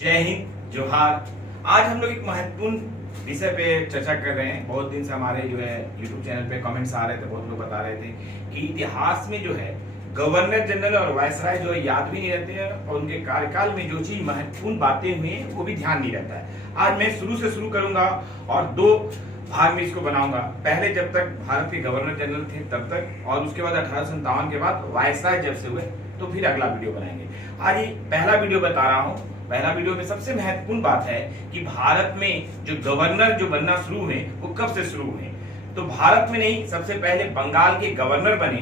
जय हिंद, जोहार। आज हम लोग एक महत्वपूर्ण विषय पे चर्चा कर रहे हैं। बहुत दिन से हमारे जो है यूट्यूब चैनल पे कमेंट्स आ रहे थे, बहुत लोग बता रहे थे कि इतिहास में जो है गवर्नर जनरल और वायसराय जो है याद भी नहीं रहते हैं और उनके कार्यकाल में जो चीज महत्वपूर्ण बातें हुई हैं वो भी ध्यान नहीं रहता है। आज मैं शुरू से शुरू करूंगा और दो भाग में इसको बनाऊंगा। पहले जब तक भारत के गवर्नर जनरल थे तब तक, और उसके बाद 1857 के बाद वायसराय जब से हुए तो फिर अगला वीडियो बनाएंगे। आज ये पहला वीडियो बता रहा हूँ। पहला वीडियो में सबसे महत्वपूर्ण बात है कि भारत में जो गवर्नर जो बनना शुरू हुए वो कब से शुरू हुए। तो भारत में नहीं, सबसे पहले बंगाल के गवर्नर बने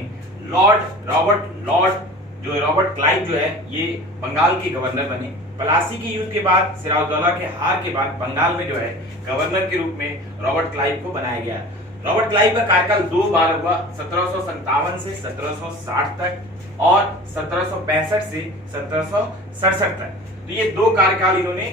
रॉबर्ट क्लाइव जो है ये बंगाल के गवर्नर बने। प्लासी के युद्ध के बाद, सिराजउद्दौला के हार के बाद बंगाल में जो है गवर्नर के रूप में रॉबर्ट क्लाइव को बनाया गया। रॉबर्ट क्लाइव का कार्यकाल 2 बार हुआ, 1757 से 1760 तक और 1765 से 1767 तक। तो ये 2 कार्यकाल इन्होंने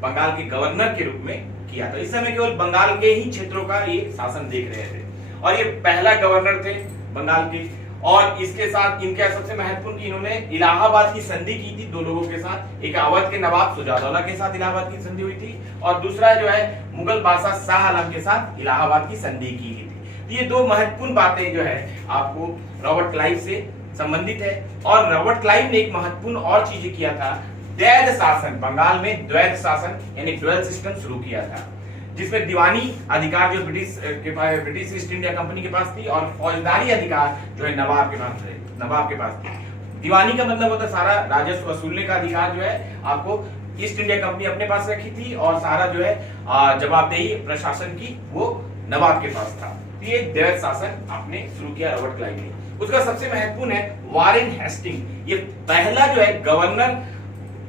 बंगाल के गवर्नर के रूप में किया था। इस समय केवल बंगाल के ही क्षेत्रों का ये शासन देख रहे थे और ये पहला गवर्नर थे बंगाल के। और इसके साथ इनका सबसे महत्वपूर्ण कि इन्होंने इलाहाबाद की संधि की थी 2 लोगों के साथ। एक अवध के नवाब शुजाउद्दौला के साथ इलाहाबाद की संधि हुई थी और दूसरा जो है मुगल बादशाह शाह आलम के साथ इलाहाबाद की संधि की गई थी। तो ये 2 महत्वपूर्ण बातें जो है आपको रॉबर्ट क्लाइव से संबंधित है। और रॉबर्ट क्लाइव ने एक महत्वपूर्ण और चीज किया था, द्वैध शासन। बंगाल में द्वैध शासन यानी ड्यूअल सिस्टम शुरू किया था, जिसमें दीवानी अधिकार जो ब्रिटिश ईस्ट इंडिया कंपनी के पास थी और फौजदारी अधिकार जो है नवाब के पास थी। दीवानी का मतलब होता है सारा राजस्व वसूलने का अधिकार जो है आपको ईस्ट इंडिया कंपनी अपने पास रखी थी और सारा जो है जवाबदेही प्रशासन की वो नवाब के पास था। ये द्वैध शासन आपने शुरू किया रॉबर्ट क्लाइव ने। उसका सबसे महत्वपूर्ण है वारेन हेस्टिंग। ये पहला जो है गवर्नर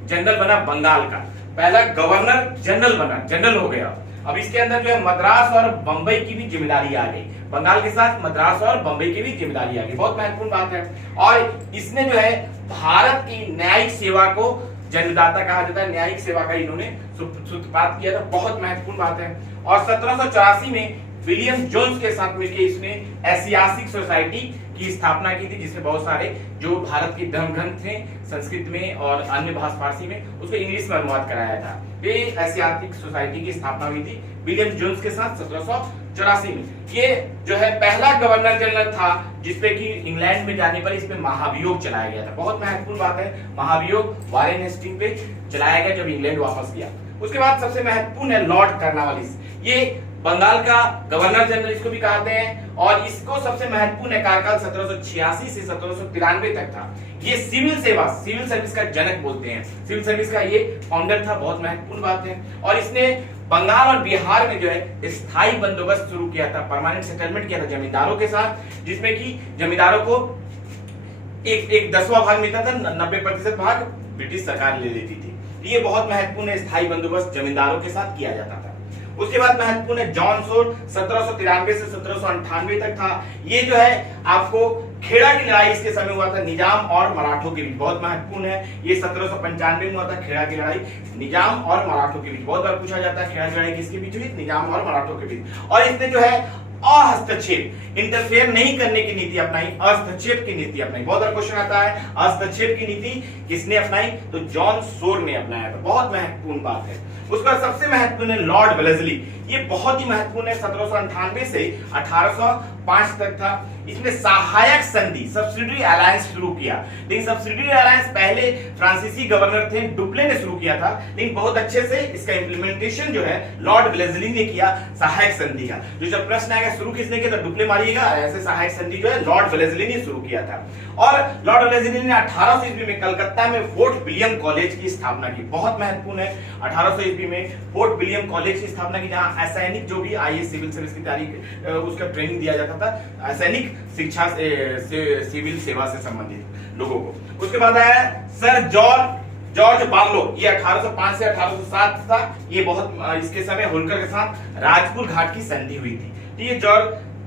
जनरल बना बंगाल का, पहला गवर्नर जनरल बना, जनरल हो गया। अब इसके अंदर जो है मद्रास और बंबई की भी जिम्मेदारी आ गई। बंगाल के साथ मद्रास और बंबई की भी जिम्मेदारी आ गई। बहुत महत्वपूर्ण बात है। और इसने जो है भारत की न्यायिक सेवा को जन्मदाता कहा जाता है, न्यायिक सेवा का इन्होंने सूत्रपात किया था। बहुत महत्वपूर्ण बात है। और 1784 में विलियम जोन्स के साथ मिलकर इसने एशियाटिक सोसाइटी की स्थापना की थी, जिसमें बहुत सारे जो भारत के धर्म ग्रंथ थे संस्कृत में और अन्य भाषा फारसी में उसको इंग्लिश में अनुवाद कराया था। ये एशियाटिक सोसाइटी की स्थापना हुई थी विलियम जोन्स के साथ 1784 में। ये जो है पहला गवर्नर जनरल था जिसपे कि इंग्लैंड में जाने पर इस पे महाभियोग चलाया गया था। बहुत महत्वपूर्ण बात है, महाभियोग वारेन हेस्टिंग पे चलाया गया जब इंग्लैंड वापस गया। उसके बाद सबसे महत्वपूर्ण है लॉर्ड कार्नवालिस। ये बंगाल का गवर्नर जनरल इसको भी कहते हैं और इसको सबसे महत्वपूर्ण है कार्यकाल 1786 से 1793 तक था। ये सिविल सर्विस का जनक बोलते हैं। सिविल सर्विस का ये फाउंडर था। बहुत महत्वपूर्ण बात है। और इसने बंगाल और बिहार में जो है स्थायी बंदोबस्त शुरू किया था, परमानेंट सेटलमेंट किया था जमींदारों के साथ, जिसमें कि जमींदारों को एक 10वां भाग मिलता था, 90% भाग ब्रिटिश सरकार ले लेती थी। ये बहुत महत्वपूर्ण है, स्थायी बंदोबस्त जमींदारों के साथ किया जाता था। उसके बाद महत्वपूर्ण है जॉन सोर, 1793 से 1798 तक था। ये जो है आपको खेड़ा की लड़ाई इसके समय हुआ था निजाम और मराठों के बीच। बहुत महत्वपूर्ण है। ये 1795 में हुआ था खेड़ा की लड़ाई निजाम और मराठों के बीच। बहुत बार पूछा जाता है खेड़ा की लड़ाई किसके बीच हुई, निजाम और मराठों के बीच। और इसने जो है हस्तक्षेप, इंटरफेयर नहीं करने की नीति अपनाई, हस्तक्षेप की नीति अपनाई। बहुत बार क्वेश्चन आता है हस्तक्षेप की नीति किसने अपनाई, तो जॉन सोर ने अपनाया था। बहुत महत्वपूर्ण बात है। उसका सबसे महत्वपूर्ण है लॉर्ड वेलेस्ली। ये बहुत ही महत्वपूर्ण है, 1798 से 1805 तक था। इसने सहायक संधि सब्सिडियरी अलायंस शुरू किया। लेकिन सब्सिडियरी अलायंस पहले फ्रांसीसी गवर्नर थे डुप्ले ने शुरू किया था, लेकिन बहुत अच्छे से इसका इंप्लीमेंटेशन जो है लॉर्ड वेलेस्ली ने किया सहायक संधि का। जो जब प्रश्न आएगा शुरू किसने किया तो डुप्ले मारिएगा, ऐसे सहायक संधि जो है लॉर्ड वेलेस्ली ने शुरू किया था। और लॉर्ड वेलेस्ली ने 1800 ईस्वी में कलकत्ता में फोर्ट विलियम कॉलेज की स्थापना की। बहुत महत्वपूर्ण है। 1800 ईस्वी में फोर्ट विलियम कॉलेज की स्थापना की, जहां असैनिक जो भी आईएएस सिविल सर्विस की तैयारी उसका ट्रेनिंग दिया जाता था, असैनिक शिक्षा सिविल सेवा से संबंधित लोगों को। उसके बाद आया सर जॉर्ज बार्लो। ये 1805 से 1807 था। ये बहुत इसके समय होल्कर के साथ राजपुर घाट की संधि हुई थी। तो ये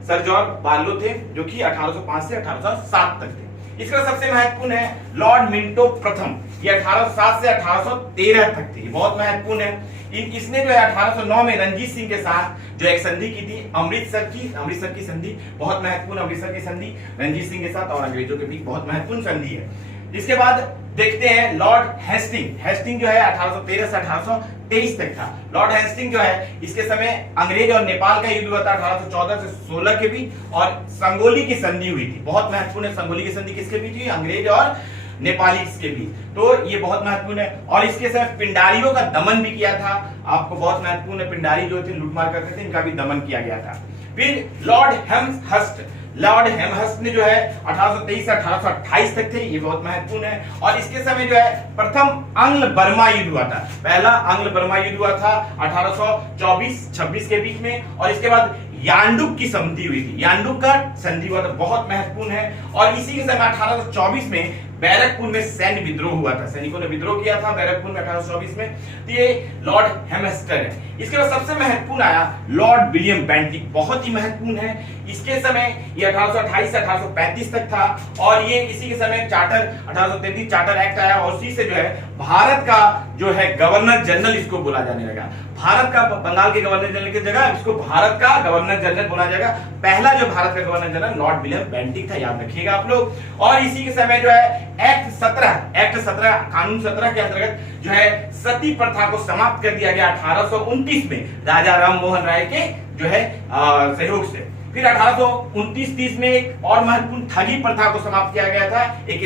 सर जॉर्ज बार्लो थे जो कि 1805 से 1807 तक थे। इसका सबसे महत्वपूर्ण है लॉर्ड मिंटो प्रथम। ये 1807 से 1813 तक थे। बहुत महत्वपूर्ण है। इसने जो है 1809 में रणजीत सिंह के साथ जो एक संधि की थी, अमृतसर की संधि। बहुत महत्वपूर्ण अमृतसर की संधि रणजीत सिंह के साथ और अंग्रेजों के बीच बहुत महत्वपूर्ण संधि है। इसके बाद देखते हैं लॉर्ड हेस्टिंग जो है 1813 से 1823 तक था। लॉर्ड हेस्टिंग जो है इसके समय अंग्रेज और नेपाल का युद्ध हुआ था 1814 से 16 के बीच, और संगोली की संधि हुई थी। बहुत महत्वपूर्ण है, संगोली की संधि किसके बीच हुई? अंग्रेज और नेपाली के बीच। तो ये बहुत महत्वपूर्ण है। और इसके समय पिंडारियों का दमन भी किया था। आपको बहुत महत्वपूर्ण है, पिंडारी जो थे लूटमार करते थे, इनका भी दमन किया गया था। फिर लॉर्ड हेमहर्स्ट ने जो है 1823 से 1828 तक थे, ये बहुत महत्वपूर्ण है। और इसके समय जो है प्रथम आंग्ल बर्मा युद्ध हुआ था। पहला आंग्ल बर्मा युद्ध हुआ था 1824-26 के बीच में, और इसके बाद यांडुक की संधि हुई थी। यांडुक का संधि हुआ था, बहुत महत्वपूर्ण है। और इसी के समय 1824 में बैरकपुर में सैन्य विद्रोह हुआ था, सैनिकों ने विद्रोह किया था बैरकपुर में 1824 में। तो ये लॉर्ड हेमस्टर है। इसके बाद सबसे महत्वपूर्ण आया लॉर्ड विलियम बेंटिक, बहुत ही महत्वपूर्ण है। इसके समय ये 1828 से 1835 तक था, और ये इसी के समय चार्टर 1833 चार्टर एक्ट आया, और उसी से जो है भारत का जो है गवर्नर जनरल इसको बोला जाने लगा। भारत का, बंगाल के गवर्नर जनरल की जगह इसको भारत का गवर्नर जनरल बोला जाएगा। पहला जो भारत का governor general Lord William Bentinck था, याद रखिएगा आप लोग। और इसी के समय जो है एक्ट 17 कानून 17 के अंतर्गत जो है सती प्रथा को समाप्त कर दिया गया 1829 में राजा राम मोहन राय के जो है सहयोग से। फिर 1829-30 में एक और महत्वपूर्ण ठगी प्रथा को समाप्त किया गया था। एक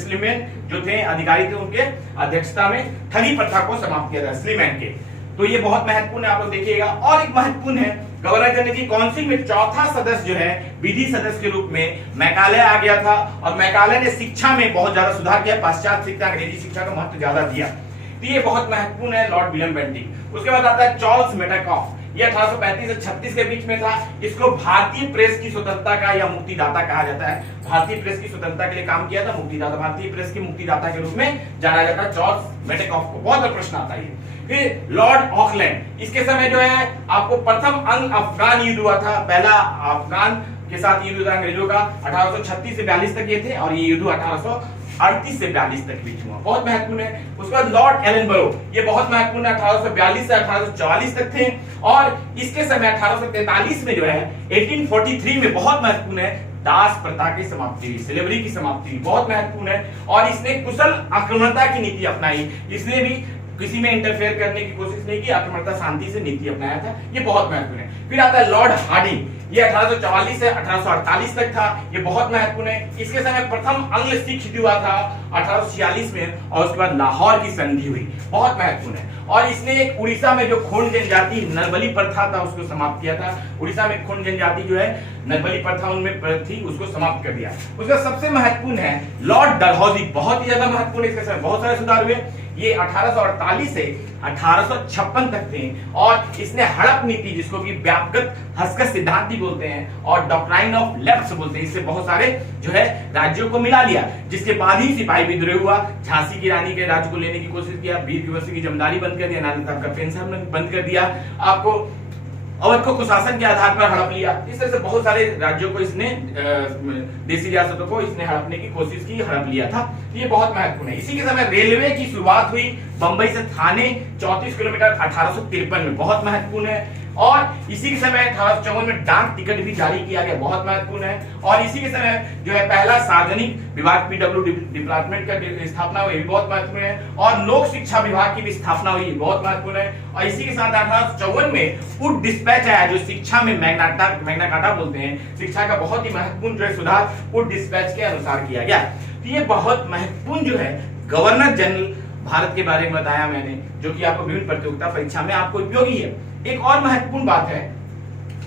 स्लीमैन जो थे अधिकारी थे, उनके अध्यक्षता में ठगी प्रथा को समाप्त किया था, स्लीमैन के। तो ये बहुत महत्वपूर्ण है, आप लोग देखिएगा। और एक महत्वपूर्ण है, गवर्नर जनरल की काउंसिल में चौथा सदस्य जो है विधि सदस्य के रूप में मैकाले आ गया था, और मैकाले ने शिक्षा में बहुत ज्यादा सुधार किया, पाश्चात्य शिक्षा, अंग्रेजी शिक्षा का महत्व ज्यादा दिया। तो ये बहुत महत्वपूर्ण है लॉर्ड विलियम बेंटिक। उसके बाद आता है चार्ल्स मेटाकॉफ, ये 1835 से 36 के बीच में था। इसको भारतीय प्रेस की स्वतंत्रता का या मुक्तिदाता कहा जाता है। भारतीय प्रेस की स्वतंत्रता के लिए काम किया था, मुक्तिदाता, भारतीय प्रेस के मुक्तिदाता के रूप में जाना जाता है चार्ल्स मेटाकॉफ को। बहुत प्रश्न आता है। फिर लॉर्ड ऑकलैंड, इसके समय जो है आपको प्रथम अंग अफगान युद्ध हुआ था। पहला अफगान के साथ युद्ध था अंग्रेजों का 1836 से 42 तक ये थे, और ये युद्ध 1838 से 42 तक बीच हुआ, बहुत महत्वपूर्ण है। उसके बाद लॉर्ड एलनबरो, ये बहुत महत्वपूर्ण है, 1842 से 1844 तक थे। और इसके समय 1843 में जो है 1843 में बहुत महत्वपूर्ण है, दास प्रथा की समाप्ति हुई, स्लेवरी की समाप्ति हुई, बहुत महत्वपूर्ण है। और इसने कुशल आक्रमणता की नीति अपनाई, इसने भी किसी में इंटरफेयर करने की कोशिश नहीं की, आक्रमणता शांति से नीति अपनाया था, ये बहुत महत्वपूर्ण है। फिर आता है लॉर्ड हार्डिंग, ये 1844 से 1848 तक था, ये बहुत महत्वपूर्ण है। इसके समय प्रथम आंग्ल सिख युद्ध हुआ था 1846 में, और उसके बाद लाहौर की संधि हुई, बहुत महत्वपूर्ण है। और इसने एक उड़ीसा में जो खोंड जनजाति नरबली प्रथा था उसको समाप्त किया था। उड़ीसा में खोंड जनजाति जो है नरबली प्रथा उनमें थी, उसको समाप्त कर दिया। उसका सबसे महत्वपूर्ण है लॉर्ड डलहौजी, बहुत ही ज्यादा महत्वपूर्ण, इसके समय बहुत सारे सुधार हुए। ये 1848 से 1856 तक थे, और इसने हड़प नीति, जिसको कि व्यापक हस्तगत सिद्धांत भी बोलते हैं और डॉक्ट्राइन ऑफ लेफ्ट बोलते हैं, इससे बहुत सारे जो है राज्यों को मिला लिया, जिसके बाद ही सिपाही विद्रोह हुआ। झांसी की रानी के राज्य को लेने की कोशिश किया, वीर कुंवर की जमींदारी बंद कर दिया, नाना साहब का पेंशन बंद कर दिया, आपको अवध को कुशासन के आधार पर हड़प लिया। इस तरह से बहुत सारे राज्यों को इसने, देसी रियासतों को इसने हड़पने की कोशिश की, हड़प लिया था। ये बहुत महत्वपूर्ण है। इसी के समय रेलवे की शुरुआत हुई बंबई से थाने 34 किलोमीटर 1853 में, बहुत महत्वपूर्ण है। और इसी के समय 1854 में डाक टिकट भी जारी किया गया, बहुत महत्वपूर्ण है। और इसी के समय जो है पहला सार्वजनिक विभाग पीडब्ल्यू डिपार्टमेंट का स्थापना हुई, बहुत महत्वपूर्ण है। और लोक शिक्षा विभाग की भी स्थापना हुई, बहुत महत्वपूर्ण है। और इसी के साथ 1854 में वुड डिस्पैच आया, जो शिक्षा में मैग्ना कार्टा बोलते हैं, शिक्षा का बहुत ही महत्वपूर्ण जो है सुधार वुड डिस्पैच के अनुसार किया गया। तो ये बहुत महत्वपूर्ण जो है गवर्नर जनरल भारत के बारे में बताया मैंने, जो कि आपको विभिन्न प्रतियोगिता परीक्षा में आपको उपयोगी है। एक और महत्वपूर्ण बात है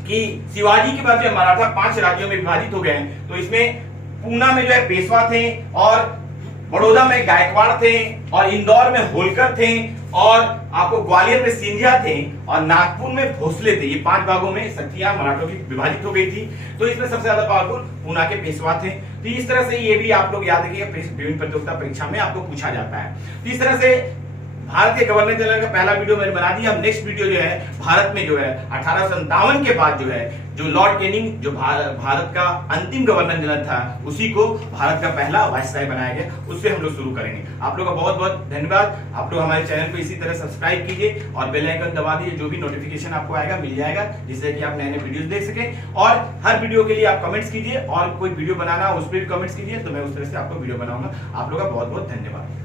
कि शिवाजी के बाद जो मराठा 5 राज्यों में विभाजित हो गए हैं, तो इसमें पूना में जो है पेशवा थे, और बड़ौदा में गायकवाड़ थे, और इंदौर में होलकर थे, और आपको ग्वालियर में सिंधिया थे, और नागपुर में भोसले थे। ये 5 भागों में शक्तियां मराठों की विभाजित हो गई थी। तो इसमें सबसे ज्यादा पावरफुल पूना के पेशवा थे। तो इस तरह से ये भी आप लोग याद रखिएगा, विभिन्न प्रतियोगिता परीक्षा में आपको पूछा जाता है। तो इस तरह से भारत के गवर्नर जनरल का पहला वीडियो मैंने बना दिया। अब नेक्स्ट वीडियो जो है भारत में जो है 1857 के बाद जो है जो लॉर्ड कैनिंग, जो भारत का अंतिम गवर्नर जनरल था, उसी को भारत का पहला वायसराय बनाया गया, उससे हम लोग शुरू करेंगे। आप लोग का बहुत बहुत धन्यवाद। आप लोग हमारे चैनल को इसी तरह सब्सक्राइब कीजिए और बेल आइकन दबा दीजिए, जो भी नोटिफिकेशन आपको आएगा मिल जाएगा, जिससे कि आप नए नए वीडियोस देख सकें। और हर वीडियो के लिए आप कमेंट्स कीजिए, और कोई वीडियो बनाना उस पर भी कमेंट्स कीजिए, तो मैं उस तरह से आपको वीडियो बनाऊंगा। आप लोग का बहुत बहुत धन्यवाद।